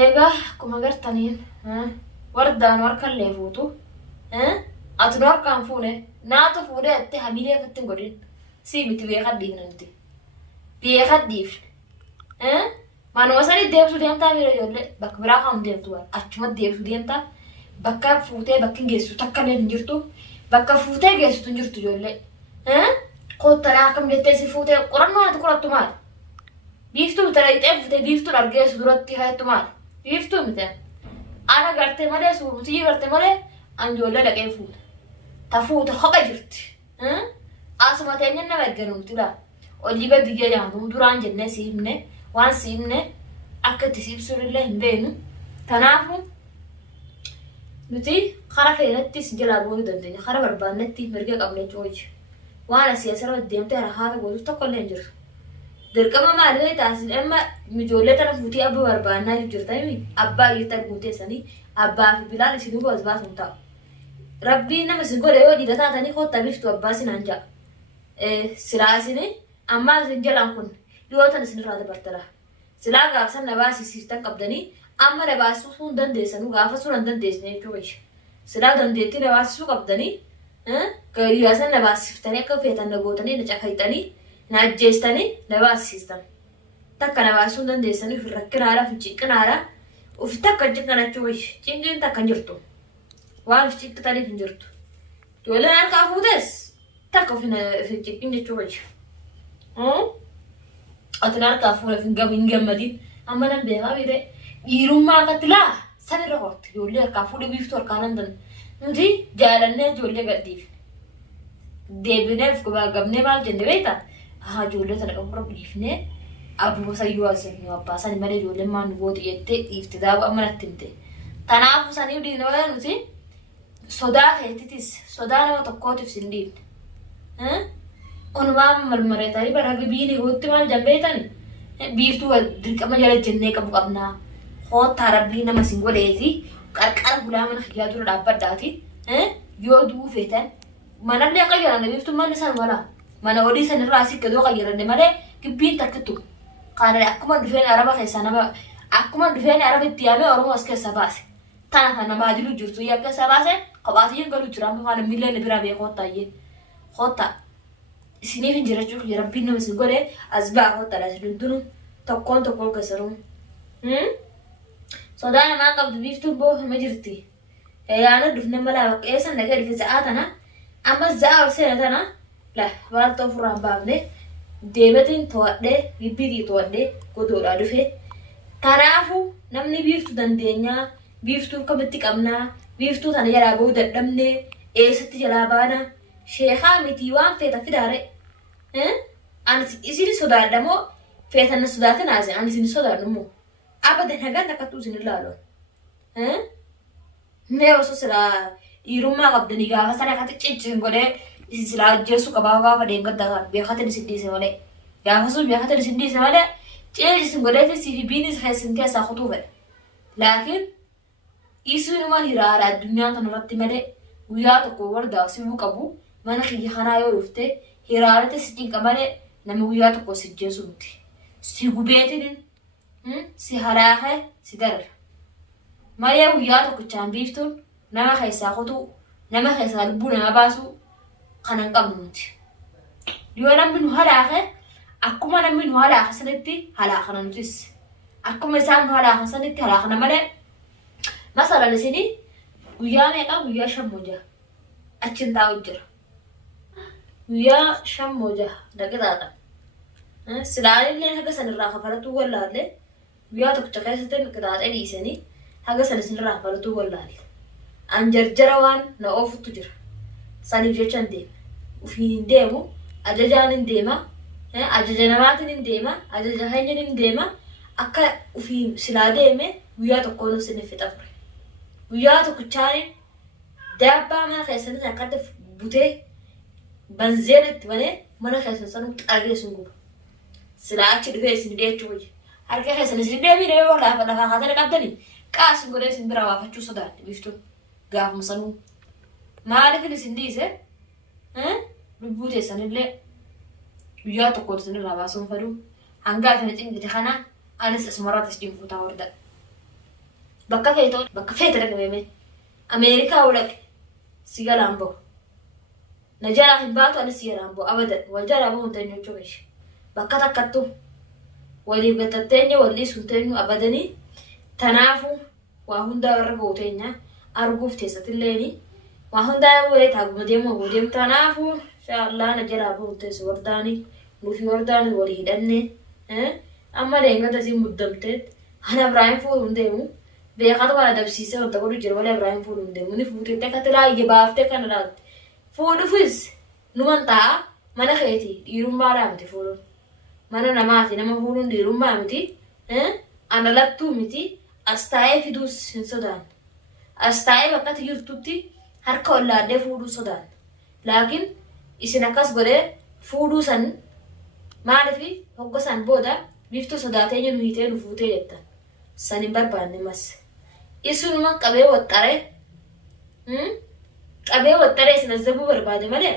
إيجا كم قرتني وردان وركل ليفوتو أتنور كان فونه ناتو فونه أنت هميلة فتنقولين سيبت بيخدي ننتي بيخديف ما نوصل الديم سوديم تا ميرا جولة بكبرا هم ديم توار أشمت ديم سوديم تا بكا فوته بكين جيسو تكمل نجرتو بكا فوته جيسو تنجرتو جولة قط ترى كم جتة فوته قرنا هتقول تمار بيفتو ترى يتأفته بيفتو أرجع سدرتي هاي تمار بيفتو متى أنا قرت ماله سوتي قرت ماله أنجولا لقى فوت تفوت خبجرت أسمع تاني أنا بجنون تلا وليبا دقيقة يعني دوران جنة سيبنا وان سيبنا أكيد تسيب سور الله بينه تنافو نتي خرافة نتي سجلابوني دندني خراب أربعة نتي مرجع قبل جوج وانا سياسة وديم ترى هذا قولوا تقول لنجر دركما ما عليه تاسين أما مجولة أنا فوتي أبو أربعة يجر تايمي أبا يتر بوتي سني أبا في بلاد سيدو بازباس متا ربي إنما سنقول أيوة دي دتا تاني خود تبيفتو أبا سنانجا سلاسيني أما سنجلان كن يوتن سنراد برتلا سلا غافسن نباسي سيستان قبدني أما نباسو سون دن ديسنو غافسو دن ديسني كويش سلا دن ديتي نباسو قبدني كياسن نباسي فتني كفيتن نغوتني نجاكايتني ناجيستني نباسي سيستان تكا نباسو دن ديسنو في ركنارا في چيكنارا وفي تكا جكنا كويش چينجين تكا نجرتو وان في چيك تاني في نجرتو جولا نركافوتس تكا في چيكين كويش أتنار كافورة في الجبين مدين أما نبيها بيرة يروم ما قتلا سنة رغوت جولي كافورة بيفتور كانن دن نجي جالنا جولي قديف ديبنا في كبا قبنا مال جنبيتا ها جولي تنقبر بيفني أبو سيوا سني وابا سني مري جولي ما نقول يتة افتداء أما نتنتي تنافس سني ودي نولا نسي صدا هيتيس صدا نما تقوت في سندين أنوام مرمرتاري برا بيني قلت مال جنبيتاني بيفتو دركما جال جنة كم قبنا خود تربينا مسنجو ليزي كار بلا من خياتو رابط داتي يودو فيتن ما نبلي قيرنا بيفتو ما نسان ولا ما نودي سن راسي كدو قيرنا ماله كبين تكتو قال أكما دفين عربا خيسانا با أكما دفين عربا تيامي أروم أسكي سباسي تانا كنا ما دلو جرتو يبقى سباسي قباتي ينقلو جرام فانا ميلا نبرا بيه خوتا سنين في جرجوك يا ربي إنه مسنقوله أسباب هو ترى سندونو تقول كسرون صدقنا ما قبض بيفتو بوه مجرتي أنا دفن ملا وقيسا نقدر في ساعتنا أما الزاو سنتنا لا والتو فرام بابني ديبتين توادي يبيدي توادي كدورا دفه ترافو نمني بيفتو دندينيا بيفتو كمتك أمنا بيفتو تاني جلابو دمني ستي جلابانا شيخا ميتيوان فيتا في داري أنا إسيري صدار دمو فيتا نصدات نازل أنا إسيري صدار نمو أبدا هجان تكتو سن اللالو ميو سوسلا يروما قبدني غافا سنة خاتي تشيجن قولي إسيسلا جيسو كباوا فدين قد دغان بيخاتي نسندي سمالي غافا سو بيخاتي نسندي سمالي تشيجن قولي في سيفي بينيس خيسن كيسا خطوبة لكن إسو نمان هرارا الدنيا تنرتي مالي وياتو كوور داوسي مقبو mana khiyya kana yoo dhufte hiraarate sijin qabale namni guyyaa tokko sijjeesu miti si gubeetin si haraahe si darar malee guyyaa tokkochaan biiftuun nama keessaa kutuu nama keessaa lubbuu nama baasu kan hin qabnu miti yoo namni nu haraahe akkuma namni nu haraahe sanitti halaakana nutis akkuma isaan nu haraahe sanitti halaakana malee masalan isinii guyyaa meeqa guyyaa 5 moja achin taa'u jira ويا شم موجه دقيقة سلالي اللي هجا سن الراحة فرتو ولا لي ويا تكتكاي ستة مقدار أي سني هجا سن الراحة فرتو ولا لي أنجر جروان نأوف تجر سني بيجان ديم وفي ديمو أججان ديما أججانات ديما أججهين ديما أكا وفي سلادة ويا تكونو سن في تفر ويا تكتشاري دابا ما خيسنا زكاة بوتي بنزينت بني منا خيسن سنو أرجع سنقول سلاك شدوه سندية توي هركي خيسن سندية بيني ولا فلا خاطر كابتني كاس نقول سندرا وافشوا صدق بيفتو قاف مسنو ما أعرف اللي سندية سه ببوتة سنة اللي ويا تقول سنة رابع سون فرو هنقا كنت إنك تخنا أنا اسمرات تسجيم فوتا وردا bakka feete dhaqame Ameerikaa ulaqe si galaan ba'u na jalaa hin baatu anis si galaan ba'u abadan wal jalaa ba'u hin teenyu jechuudha bakka takkattu waliif gatatteenya walii sun teenyu abadanii tanaafu waa hundaa warra ga'u teenya arguuf teessatilleeni waa hundaa wayii taaguma deemu tanaafu inshallah na jalaa ba'u teessu wardaanii nufi wardaanii walii hidhanne amma leengata si muddamteet ana Ibrahim fuudhuun deemu beekata wala dabsiisee wanta godhu jira wala Ibrahim fuudhuun deemu ni fuudhee katilaa yebaaftee kana laatti fuudhuufis numan ta'a mana keeti dhiirummaadhaa miti fuudhuun mana namaati nama fuudhuun dhiirummaa miti ana lattuu miti as taa'ee fiduus hin sodaan as taa'ee bakkatti jirtutti harka wallaadhee fuudhuu sodaan laakiin isin akkas godhee fuudhuu san maalifi hogga san booda biftu sodaatee nu hiitee nu fuutee jettan san hin barbaanne mas isunuma qabee waxxaree isin azzabuu barbaade malee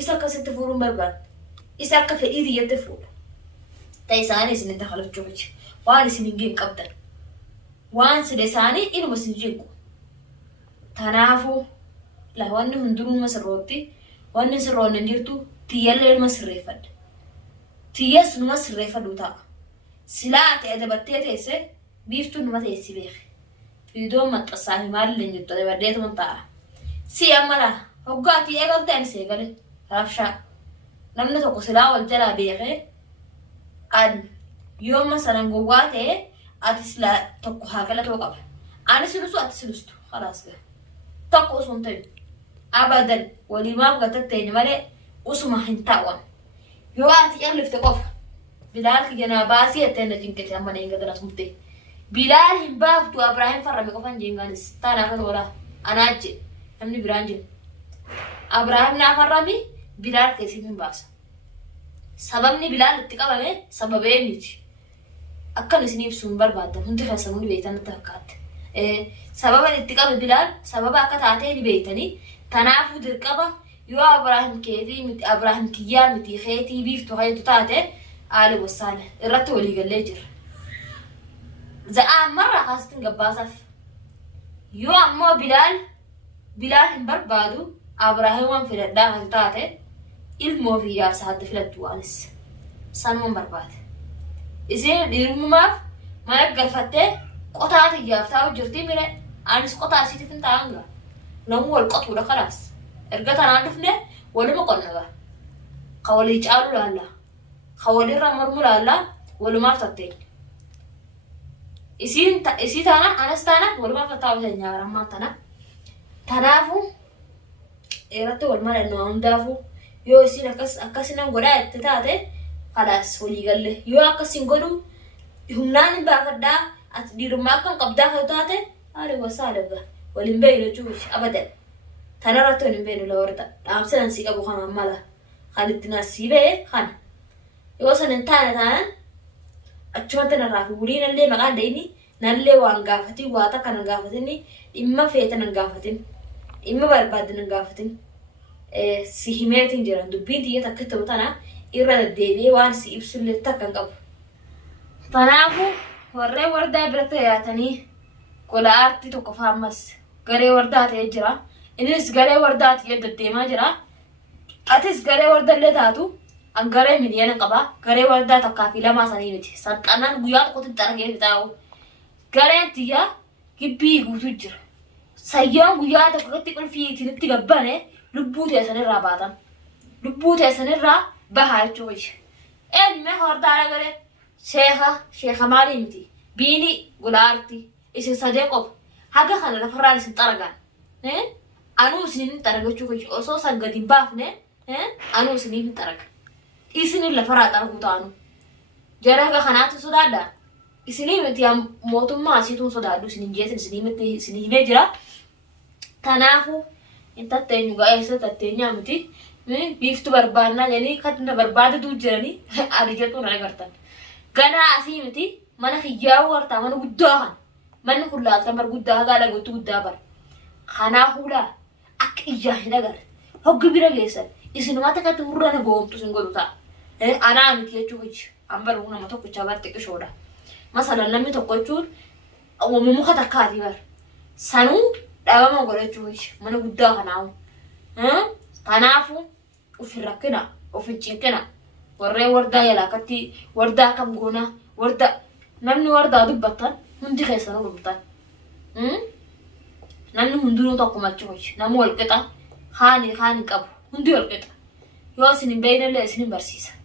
isa akkasitti fuudhuun barbaanne isa akka fedhii tiyyatti fuudha ta'e isaanii isin hin dakalachuu jecha waan isin hin qabdan waan sida isaanii inuma isin jinqu tanaafuu la wanni hundinuma sirrootti wanni sirroonni hin jirtu tiyyallee ilma sirreeffadha tiyyas numa sirreeffadhu ta'a silaa ta'e dabattee teesse biiftuu numa teessi beeke fiidoon maxxasaa fi maalillee jirtu dabaddeetuma ta'a si ammala hoggaatii eegalte anis eegale raabshaa namni tokko silaa wal jalaa beekee an yooma sanan gowwaa ta'e ati silaa tokko haaqala ta'uu qaba ani silusu ati silustu khalaas gahe tokko usun ta'u abadan waliimaaf gatatteenya malee usuma hin taa'wan yoo ati callifte qofa bilaal kiyyanaa baasii ettee na cinqite amma na hinga daras murtee bilaal hin baaftu Ibrahim farrame qofan jengaanis taanaa kan oolaa anaache namni biraan jedhu Ibrahim naa farrami bilaal keessi hin baasa sababni bilaal itti qabame sababee miti akkan isin ibsuun barbaadan hundi keessan hundi beektan natti fakkaatte sababa itti qabe bilaal sababa akka taatee ni beektanii tanaafuu dirqama yoo Ibrahim kiyyaa miti keetii biiftu hayatu taate aali wasaale irratti walii gallee jira za'aan marra kaasitin gabbaasaaf yoo ammoo bilaal hin barbaadu Ibrahim waan fedhadhaa hayatu taate ilmoo fi yaarsaatti filattu waanis sanuman barbaade isin dhiirummaaf mana galfattee qotaa tiyyaaf taa'u jirtii mire anis qotaa asiitiif hin taa'anga namu wal qotuudha kalaas erga tanaan dhufne waluma qonnaga ka walii caalu laalla ka walirra mormu laalla walumaaf tatteenya isii taana anas taana walumaaf tattaa'u teenyaa garammaan tana tanaafu irratti wal malannu hundaafu yoo isin akkasinan godhaa itti taate kalaas walii galle yoo akkasin godhu humnaan hin baafadhaa ati dhiirummaa akkan qabdaa kan taate haali wasaa dabba waliin beeynu jechuufi abadan tanarratti waliin beeynu la warta dhaamsanan si qabu kan ammala kan itti nasii bee kana yoo san hin taane taanan achumatti narraa fi waliinallee maqaan dayni nallee waan gaafatin waa takka nan gaafatini dhimma feeta nan gaafatin dhimma barbaadde nan gaafatin si himeetiin jiran dubbiin tiyya takka ta'u tana irra deddeebi'ee waan si ibsullee takka hin qabu tanaafu warreen wardaa biratti yaatanii gola aartii tokko faammas garee wardaa ta'ee jira innis garee wardaa ta'ee deddeemaa jira atis garee wardallee taatu an garee miliyoona qaba garee wardaa takkaa fi lamaa sanii miti sanxanaan guyyaa tokkotti xaragee fixaa'u gareen tiyya gibbii guutuu jira sayyoon guyyaa tokkotti qulfiitinitti gabbane lubbuu teessanirraa baatan lubbuu teessanirraa bahaa jechuudha eenyumee hordaadha garee sheekha maalii miti biini gola aartii isin sadee qofa haga kana lafarraan isin xaragaan anuu isinin xaragachuu koo osoo san gadi hin baafne anuu isinin hin xaraga isinin lafarraa xaraguu ta'anu jara haga kanaatti sodaadhaa isinii miti mootummaa asiituun sodaadhu isinin jeetin isinii himee jira tanaafu hin tatteenyu ga'eessa tatteenyaa miti biiftu barbaannaa jedhanii kan barbaadatu jiranii arijatuun agartan ganaa asii miti mana hiyyaa'uu wartaa mana guddaa kan manni kun laaltan bar guddaa gaala gootu guddaa bar kanaa huulaa akka ijaa hin agar hoggi bira geessan isinumata katti hurra na goomtu sin godhu ta'a anaa miti jechuu kichi ambar nama tokkichaa bar xiqqishoodha masalan namni tokko jechuun وممخ تكاتي بر سنو دابا ما قولتوش من قدا خناو تنافو وفي الركنا وفي الجنكنا ورّي وردا يلاكتي وردا كم غونا وردا نمني وردا دبطن هندي خيسانو دبطن نمني هندونو تقوماتشوش نمو القطع خاني قبو هندي القطع يوسن بين اللي اسن برسيسا